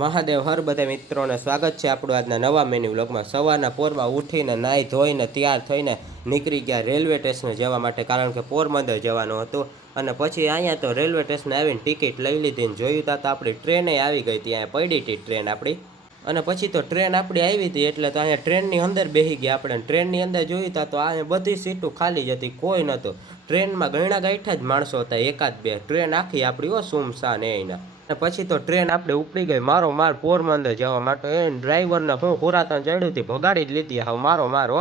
મહાદેવ હર બધા મિત્રોને સ્વાગત છે આપણું આજના નવા મેન્યુ વ્લોગમાં। સવારના પોરમાં ઉઠીને નાહી ધોઈને તૈયાર થઈને નીકળી ગયા રેલવે સ્ટેશને જવા માટે, કારણ કે પોરબંદર જવાનું હતું। અને પછી અહીંયા તો રેલવે સ્ટેશને આવીને ટિકિટ લઈ લીધી ને જોયું તા તો આપણી ટ્રેને આવી ગઈ હતી, અહીંયા પડી હતી ટ્રેન આપણી। અને પછી તો ટ્રેન આપણી આવી હતી એટલે તો અહીંયા ટ્રેનની અંદર બેસી ગયા આપણે। ટ્રેનની અંદર જોયું તા તો અહીંયા બધી સીટો ખાલી જ હતી, કોઈ નહોતું ટ્રેનમાં। ગણ્યા ગાંઠા જ માણસો હતા, એકાદ બે। ટ્રેન આખી આપણી ઓ સુમસાન એના। પછી તો ટ્રેન આપણે ઉપડી ગઈ મારો માર પોરબંદર જવા માટે। એ ડ્રાઈવરને હું હુરાતન ચડ્યું હતી, ભગાડી જ લીધી હવે મારો મારો।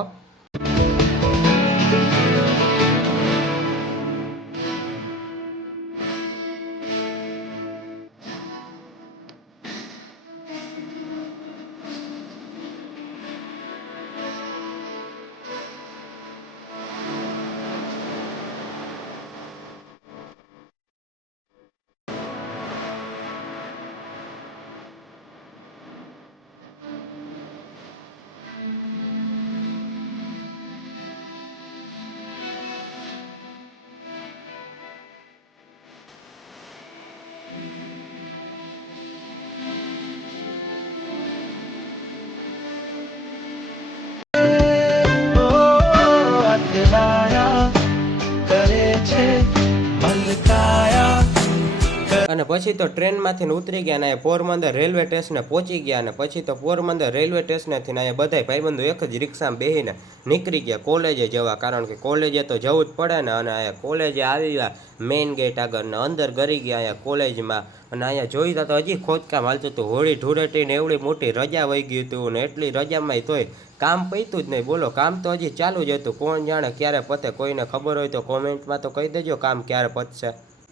અને પછી તો ટ્રેનમાંથી ઉતરી ગયા ને પોરબંદર રેલવે સ્ટેશને પહોંચી ગયા। અને પછી તો પોરબંદર રેલવે સ્ટેશનેથી અહીંયા બધા ભાઈબંધો એક જ રિક્ષામાં બેસીને નીકળી ગયા કોલેજે જવા, કારણ કે કોલેજે તો જવું જ પડે ને। અને અહીંયા કોલેજે આવી ગયા મેઇન ગેટ આગળ ને અંદર ગરી ગયા અહીંયા કોલેજમાં। અને અહીંયા જોઈ તો હજી ખોદકામ હાલતું હતું, હોળી ધૂળેટીને એવડી મોટી રજા વહી ગયું હતું ને એટલી રજામાં તોય કામ પત્યું જ નહીં। બોલો, કામ તો હજી ચાલુ જ હતું, કોણ જાણે ક્યારે પતે। કોઈને ખબર હોય તો કોમેન્ટમાં તો કહી દેજો કામ ક્યારે પતશે।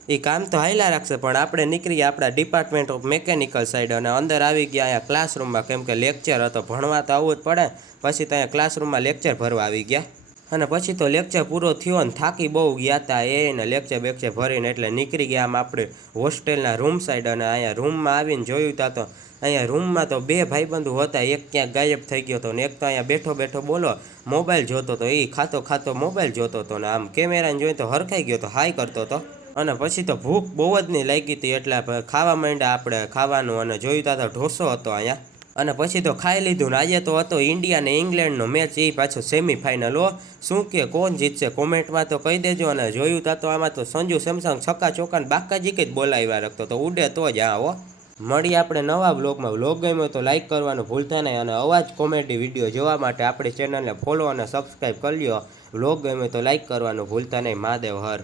એ કામ તો હાલ્યા રાખશે, પણ આપણે નીકળી ગયા આપણા ડિપાર્ટમેન્ટ ઓફ મિકેનિકલ સાઈડ અને અંદર આવી ગયા અહીંયા ક્લાસરૂમમાં, કેમ કે લેક્ચર હતો, ભણવા તો આવવું જ પડે। પછી તો અહીંયા ક્લાસરૂમમાં લેક્ચર ભરવા આવી ગયા। અને પછી તો લેક્ચર પૂરો થયો ને થાકી બહુ ગયા હતા એને લેક્ચર બેક્ચર ભરીને, એટલે નીકળી ગયા આમ આપણે હોસ્ટેલના રૂમ સાઈડ। અને અહીંયા રૂમમાં આવીને જોયું તા તો અહીંયા રૂમમાં તો બે ભાઈબંધો હતા, એક ક્યાંક ગાયબ થઈ ગયો હતો ને એક તો અહીંયા બેઠો બેઠો બોલો મોબાઈલ જોતો હતો, એ ખાતો ખાતો મોબાઈલ જોતો હતો ને આમ કેમેરાને જોઈ તો હરખાઈ ગયો હતો, હાઈ કરતો હતો। અને પછી તો ભૂખ બહુ જ નહીં લાગી હતી એટલે ખાવા માંડ્યા આપણે ખાવાનું। અને જોયું તા તો ઢોસો હતો અહીંયા, અને પછી તો ખાઈ લીધું ને આજે તો હતો ઇન્ડિયા ને ઇંગ્લેન્ડનો મેચ, એ પાછો સેમીફાઇનલ હો। શું કે કોણ જીતશે કોમેન્ટમાં તો કહી દેજો। અને જોયું તા તો આમાં તો સંજુ સેમસંગ છક્કા ચોક્કા ને બાકાજી જ બોલાવ્યા રાખતો તો ઉડે તો જ હા હો। મળીએ આપણે નવા વ્લોગમાં। વ્લોગ ગમ્યો તો લાઇક કરવાનું ભૂલતા નહીં, અને આવા જ કોમેડી વિડીયો જોવા માટે આપણી ચેનલને ફોલો અને સબસ્ક્રાઈબ કરી લ્યો। વ્લોગ ગમ્યો તો લાઇક કરવાનું ભૂલતા નહીં। મહાદેવ હર।